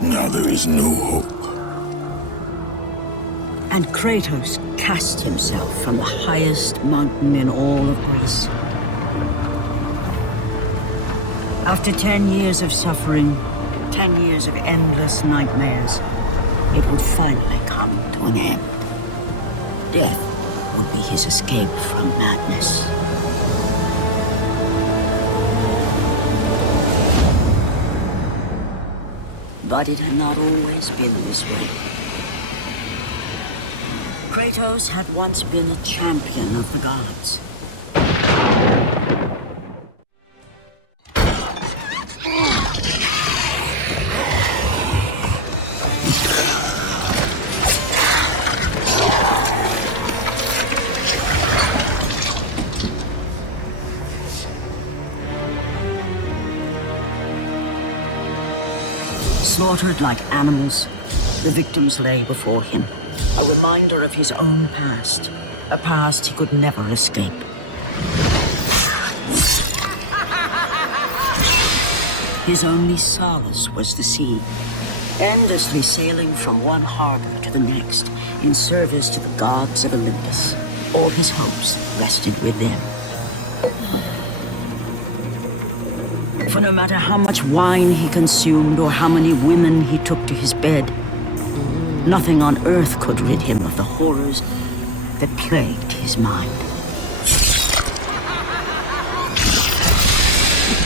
Now there is no hope. And Kratos cast himself from the highest mountain in all of Greece. After 10 years of suffering, 10 years of endless nightmares, it would finally come to an end. Death would be his escape from madness. But it had not always been this way. Kratos had once been a champion of the gods. Slaughtered like animals, the victims lay before him, a reminder of his own past, a past he could never escape. His only solace was the sea, endlessly sailing from one harbor to the next in service to the gods of Olympus. All his hopes rested with them. For no matter how much wine he consumed or how many women he took to his bed, nothing on earth could rid him of the horrors that plagued his mind.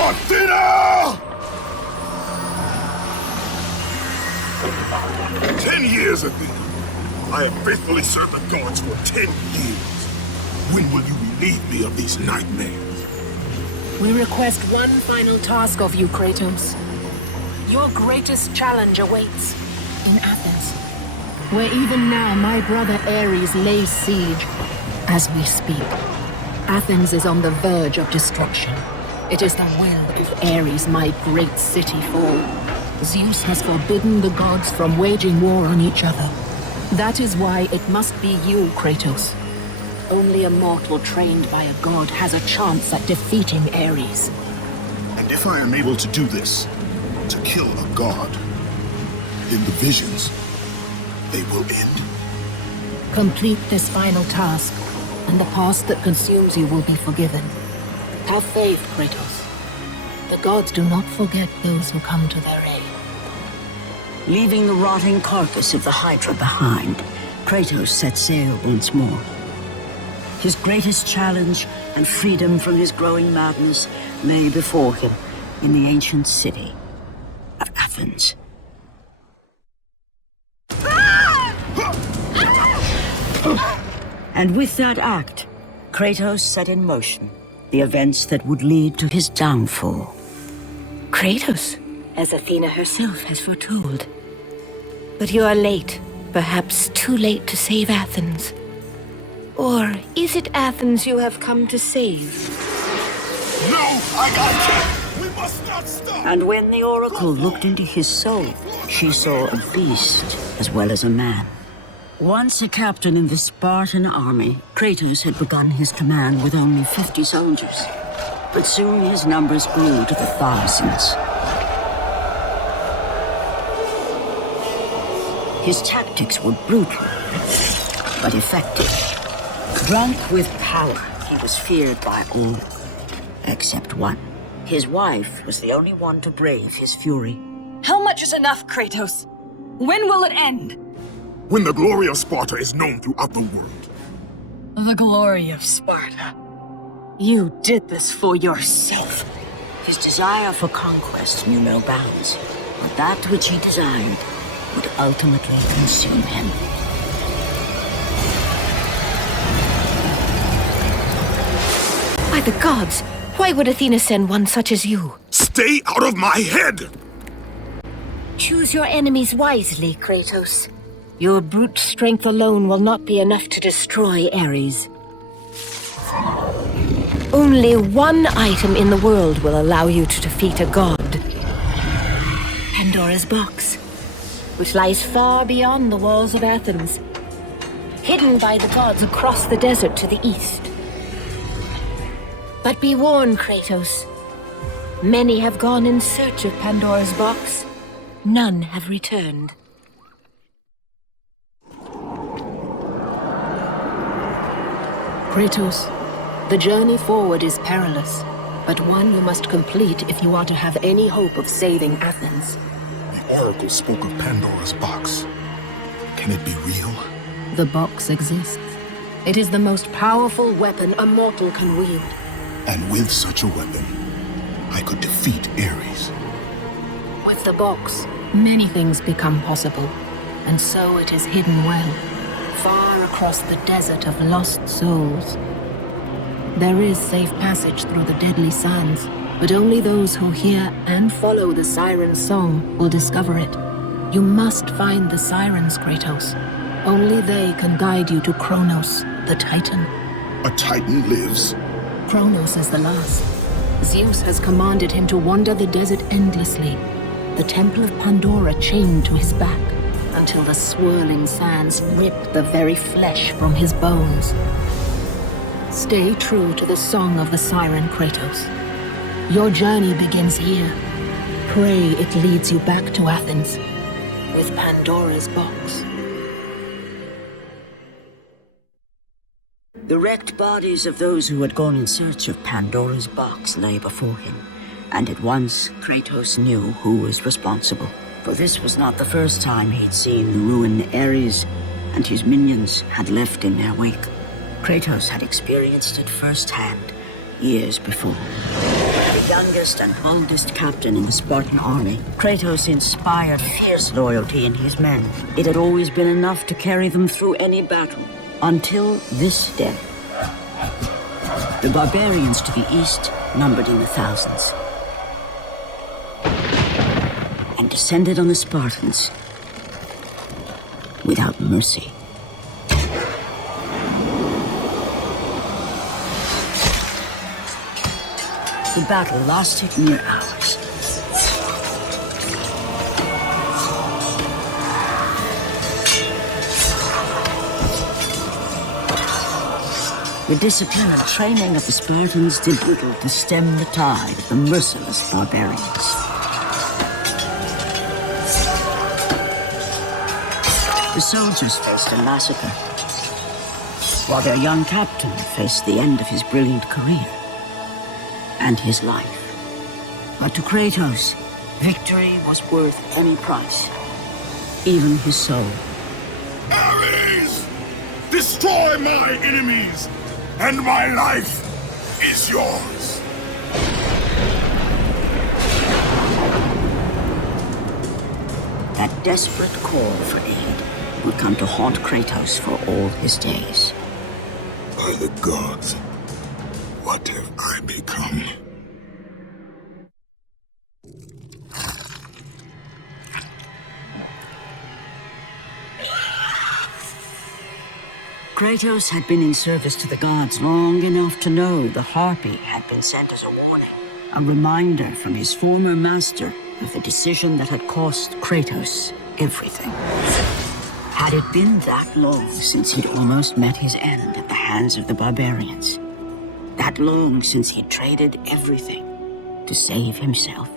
Athena! 10 years, Athena. I have faithfully served the gods for 10 years. When will you relieve me of these nightmares? We request one final task of you, Kratos. Your greatest challenge awaits in Athens, where even now my brother Ares lays siege as we speak. Athens is on the verge of destruction. It is the will of Ares my great city fall. Zeus has forbidden the gods from waging war on each other. That is why it must be you, Kratos. Only a mortal trained by a god has a chance at defeating Ares. And if I am able to do this, to kill a god, then the visions, they will end. Complete this final task, and the past that consumes you will be forgiven. Have faith, Kratos. The gods do not forget those who come to their aid. Leaving the rotting carcass of the Hydra behind, Kratos set sail once more. His greatest challenge and freedom from his growing madness lay before him in the ancient city of Athens. And with that act, Kratos set in motion the events that would lead to his downfall. Kratos, as Athena herself has foretold. But you are late, perhaps too late to save Athens. Or is it Athens you have come to save? No, I can't! We must not stop! And when the Oracle looked into his soul, she saw a beast as well as a man. Once a captain in the Spartan army, Kratos had begun his command with only 50 soldiers. But soon his numbers grew to the thousands. His tactics were brutal, but effective. Drunk with power, he was feared by all, except one. His wife was the only one to brave his fury. How much is enough, Kratos? When will it end? When the glory of Sparta is known throughout the world. The glory of Sparta. You did this for yourself. His desire for conquest knew no bounds, but that which he desired would ultimately consume him. By the gods, why would Athena send one such as you? Stay out of my head! Choose your enemies wisely, Kratos. Your brute strength alone will not be enough to destroy Ares. Only one item in the world will allow you to defeat a god. Pandora's box, which lies far beyond the walls of Athens, hidden by the gods across the desert to the east. But be warned, Kratos. Many have gone in search of Pandora's box, None have returned. Kratos, the journey forward is perilous, but one you must complete if you are to have any hope of saving Athens. The Oracle spoke of Pandora's box. Can it be real? The box exists. It is the most powerful weapon a mortal can wield. And with such a weapon, I could defeat Ares. With the box, many things become possible, and so it is hidden well, far across the desert of lost souls. There is safe passage through the deadly sands, but only those who hear and follow the siren's song will discover it. You must find the sirens, Kratos. Only they can guide you to Kronos, the Titan. A Titan lives. Kronos is the last. Zeus has commanded him to wander the desert endlessly, the temple of Pandora chained to his back, until the swirling sands rip the very flesh from his bones. Stay true to the song of the siren, Kratos. Your journey begins here. Pray it leads you back to Athens, with Pandora's box. The wrecked bodies of those who had gone in search of Pandora's box lay before him, and at once Kratos knew who was responsible. For this was not the first time he'd seen the ruin Ares and his minions had left in their wake. Kratos had experienced it firsthand years before. The youngest and boldest captain in the Spartan army, Kratos inspired fierce loyalty in his men. It had always been enough to carry them through any battle. Until this day. The barbarians to the east numbered in the thousands and descended on the Spartans without mercy. The battle lasted near hours. The discipline and training of the Spartans did little to stem the tide of the merciless barbarians. The soldiers faced a massacre, while their young captain faced the end of his brilliant career and his life. But to Kratos, victory was worth any price, even his soul. Ares! Destroy my enemies! And my life is yours. That desperate call for aid would come to haunt Kratos for all his days. By the gods, what have I become? Kratos had been in service to the gods long enough to know the Harpy had been sent as a warning, a reminder from his former master of the decision that had cost Kratos everything. Had it been that long since he'd almost met his end at the hands of the barbarians? That long since he'd traded everything to save himself?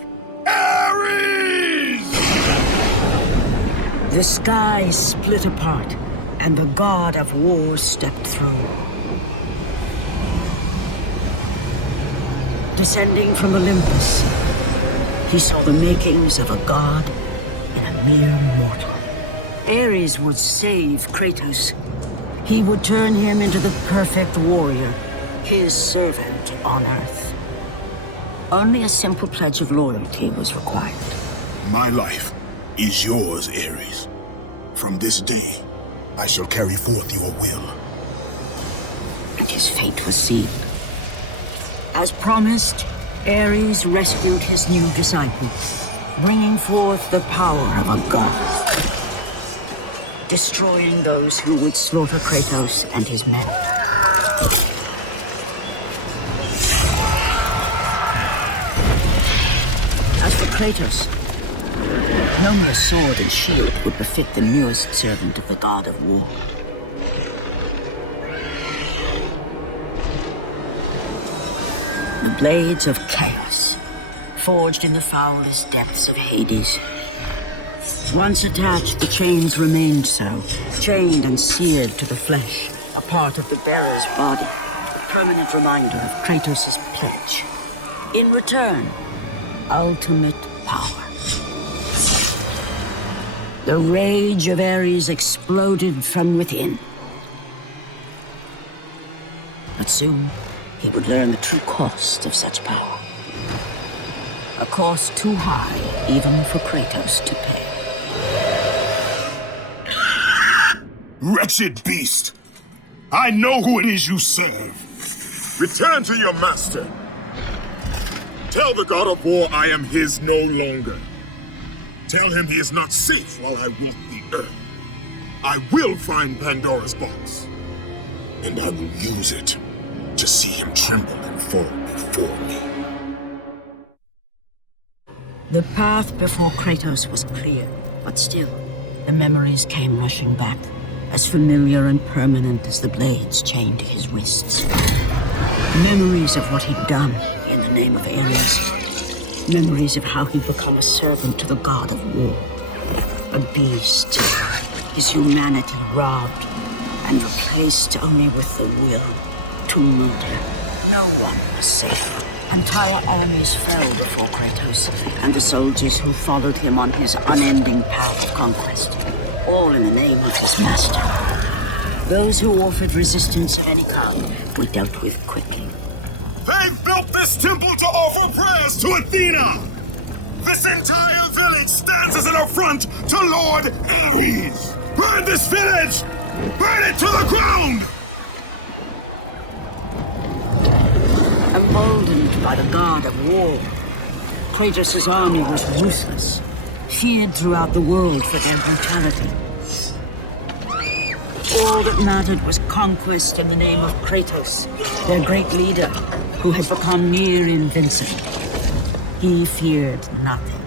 Ares! The sky split apart, and the god of war stepped through. Descending from Olympus, he saw the makings of a god in a mere mortal. Ares would save Kratos. He would turn him into the perfect warrior, his servant on Earth. Only a simple pledge of loyalty was required. My life is yours, Ares. From this day, I shall carry forth your will. And his fate was sealed. As promised, Ares rescued his new disciple, bringing forth the power of a god, destroying those who would slaughter Kratos and his men. As for Kratos, no mere sword and shield would befit the newest servant of the god of war. The blades of chaos, forged in the foulest depths of Hades, Once attached, the chains remained so, chained and seared to the flesh, a part of the bearer's body, a permanent reminder of Kratos' pledge. In return, ultimate power. The rage of Ares exploded from within. But soon, he would learn the true cost of such power. A cost too high even for Kratos to pay. Wretched beast! I know who it is you serve. Return to your master. Tell the god of war I am his no longer. Tell him he is not safe while I walk the earth. I will find Pandora's box. And I will use it to see him tremble and fall before me. The path before Kratos was clear, but still, the memories came rushing back, as familiar and permanent as the blades chained to his wrists. Memories of what he'd done in the name of Ares. Memories of how he'd become a servant to the god of war. A beast, his humanity robbed and replaced only with the will to murder. No one was safe. Entire armies fell before Kratos and the soldiers who followed him on his unending path of conquest, all in the name of his master. Those who offered resistance of any kind were dealt with quickly. They've built this temple to offer prayers to Athena! This entire village stands as an affront to Lord Ares! Burn this village! Burn it to the ground! Emboldened by the god of war, Kratos' army was ruthless, feared throughout the world for their brutality. All that mattered was conquest in the name of Kratos, their great leader, who had become near invincible. He feared nothing.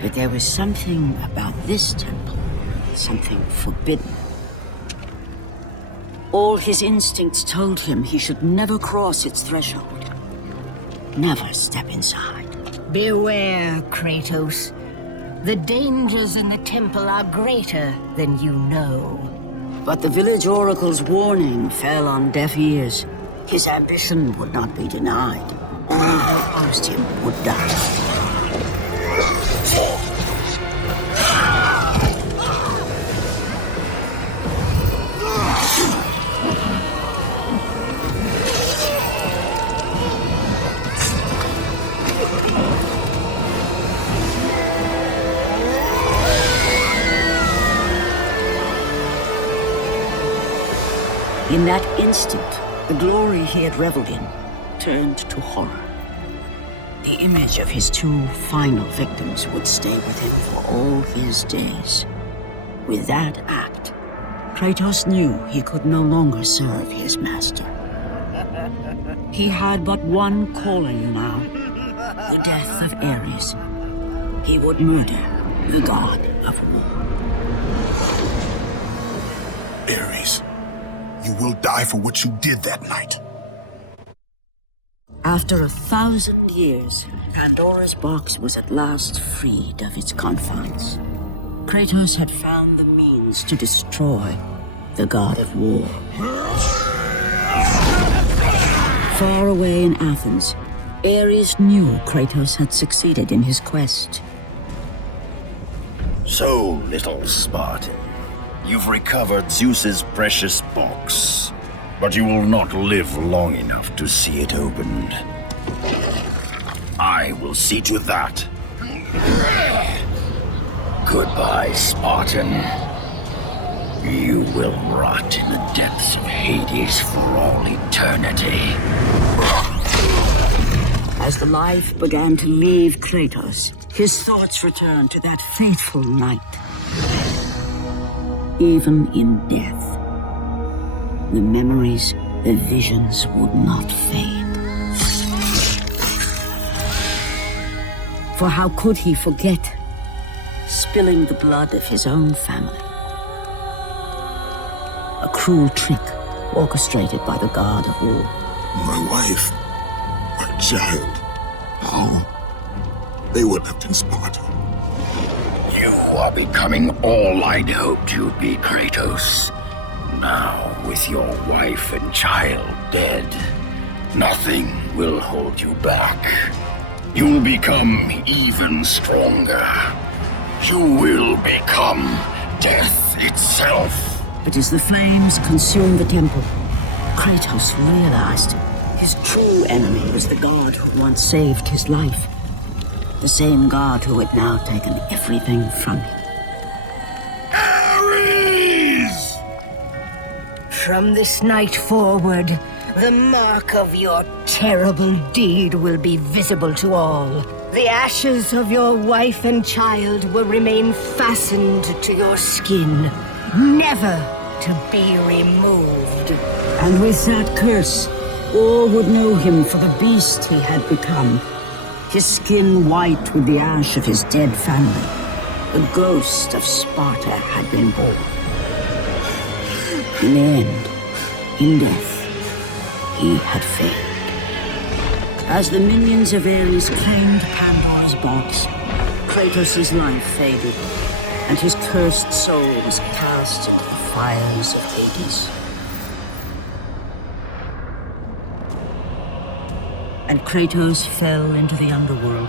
But there was something about this temple, something forbidden. All his instincts told him he should never cross its threshold. Never step inside. Beware, Kratos. The dangers in the temple are greater than you know. But the village oracle's warning fell on deaf ears. His ambition would not be denied. All who opposed him would die. In that instant, the glory he had reveled in turned to horror. The image of his two final victims would stay with him for all his days. With that act, Kratos knew he could no longer serve his master. He had but one calling now, the death of Ares. He would murder the god of war. Ares, you will die for what you did that night. After 1,000 years, Pandora's box was at last freed of its confines. Kratos had found the means to destroy the god of war. Far away in Athens, Ares knew Kratos had succeeded in his quest. So, little Spartan, you've recovered Zeus's precious box, but you will not live long enough to see it opened. I will see to that. Goodbye, Spartan. You will rot in the depths of Hades for all eternity. As the life began to leave Kratos, his thoughts returned to that fateful night. Even in death, the memories, the visions would not fade. For how could he forget spilling the blood of his own family? A cruel trick orchestrated by the god of war. My wife, my child, how? They were left in Sparta. You are becoming all I'd hoped you'd be, Kratos. Now, with your wife and child dead, nothing will hold you back. You'll become even stronger. You will become death itself. But as the flames consumed the temple, Kratos realized his true enemy was the god who once saved his life. The same god who had now taken everything from him. Ares! From this night forward, the mark of your terrible deed will be visible to all. The ashes of your wife and child will remain fastened to your skin, never to be removed. And with that curse, all would know him for the beast he had become. His skin white with the ash of his dead family. The ghost of Sparta had been born. In the end, in death, he had failed. As the minions of Ares claimed Pandora's box, Kratos' life faded, and his cursed soul was cast into the fires of Hades. And Kratos fell into the underworld,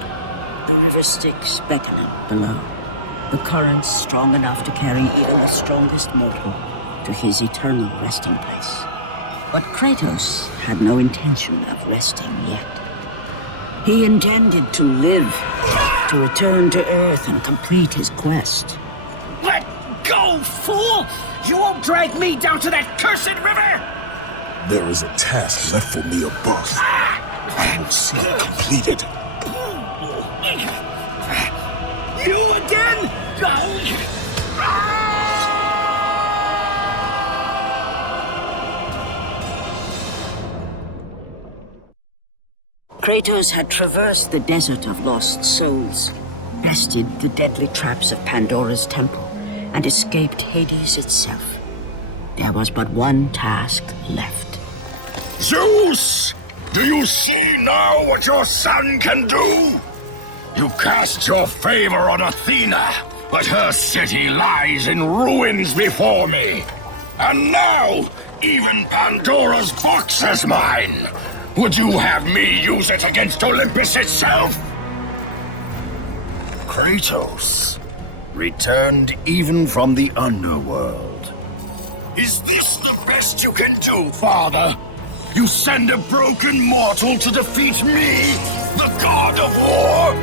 the river Styx beckoning below, the currents strong enough to carry even the strongest mortal to his eternal resting place. But Kratos had no intention of resting yet. He intended to live, to return to Earth and complete his quest. Let go, fool! You won't drag me down to that cursed river! There is a task left for me above. I will see it completed. You again? Kratos had traversed the desert of lost souls, bested the deadly traps of Pandora's temple, and escaped Hades itself. There was but one task left. Zeus! Do you see now what your son can do? You cast your favor on Athena, but her city lies in ruins before me. And now, even Pandora's box is mine. Would you have me use it against Olympus itself? Kratos, returned even from the underworld. Is this the best you can do, father? You send a broken mortal to defeat me, the god of war?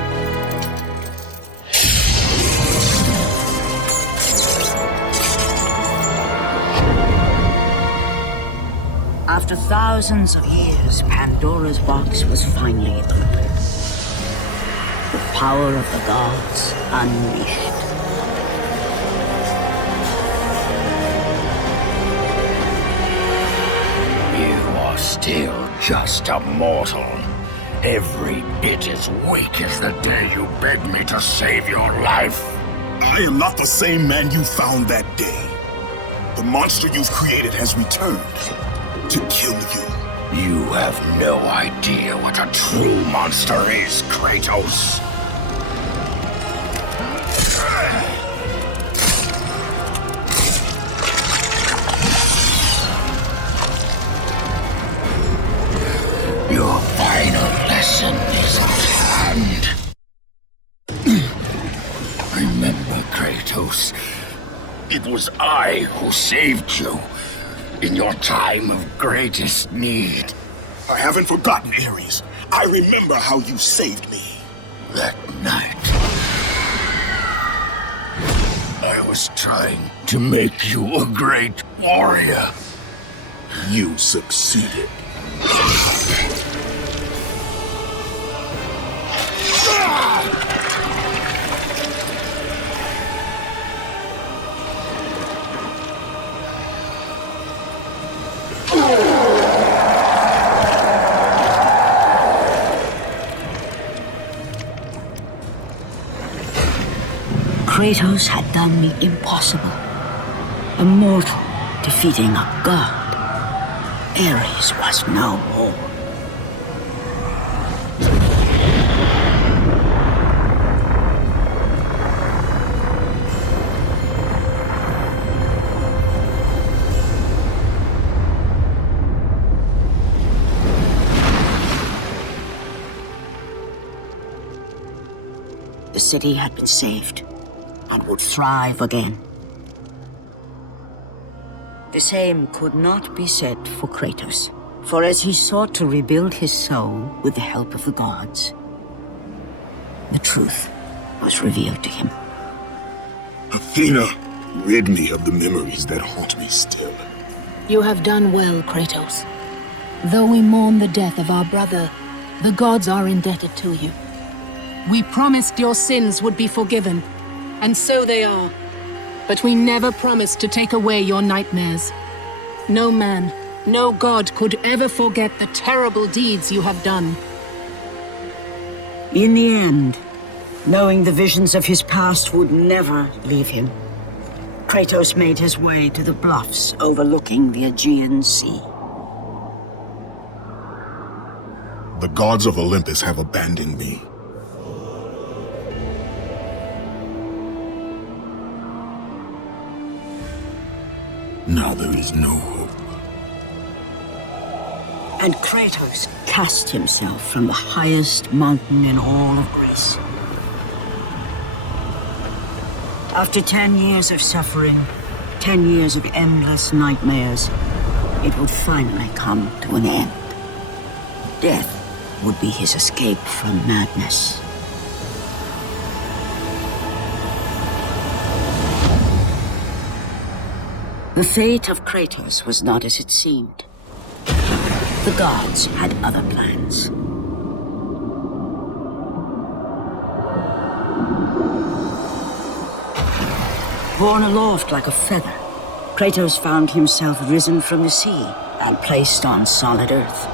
After thousands of years, Pandora's box was finally opened. The power of the gods unleashed. You are still just a mortal. Every bit as weak as the day you begged me to save your life. I am not the same man you found that day. The monster you've created has returned to kill you. You have no idea what a true monster is, Kratos. Your final lesson is at hand. Remember, Kratos, it was I who saved you in your time of greatest need. I haven't forgotten, Ares. I remember how you saved me. That night, I was trying to make you a great warrior. You succeeded. Kratos had done the impossible. A mortal defeating a god. Ares was no more. the city had been saved and would thrive again. The same could not be said for Kratos, for as he sought to rebuild his soul with the help of the gods, the truth was revealed to him. Athena, rid me of the memories that haunt me still. You have done well, Kratos. Though we mourn the death of our brother, the gods are indebted to you. We promised your sins would be forgiven, and so they are. But we never promised to take away your nightmares. No man, no god could ever forget the terrible deeds you have done. In the end, knowing the visions of his past would never leave him, Kratos made his way to the bluffs overlooking the Aegean Sea. The gods of Olympus have abandoned me. Now there is no hope. And Kratos cast himself from the highest mountain in all of Greece. After 10 years of suffering, 10 years of endless nightmares, it would finally come to an end. Death would be his escape from madness. The fate of Kratos was not as it seemed. The gods had other plans. Borne aloft like a feather, Kratos found himself risen from the sea and placed on solid earth.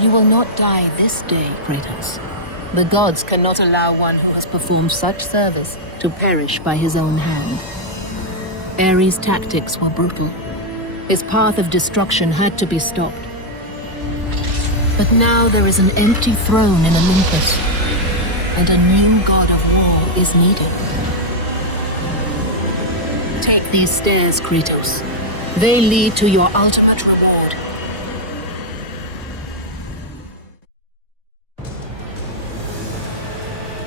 You will not die this day, Kratos. The gods cannot allow one who has performed such service to perish by his own hand. Ares' tactics were brutal. His path of destruction had to be stopped. But now there is an empty throne in Olympus, and a new god of war is needed. Take these stairs, Kratos. They lead to your ultimate reward.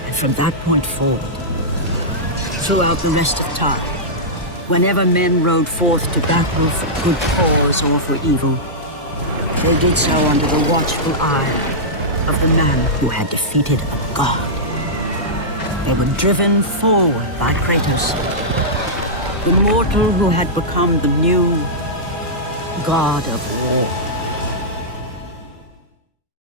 And from that point forward, throughout the rest of time, whenever men rode forth to battle for good cause or for evil, they did so under the watchful eye of the man who had defeated a god. They were driven forward by Kratos, the mortal who had become the new god of war.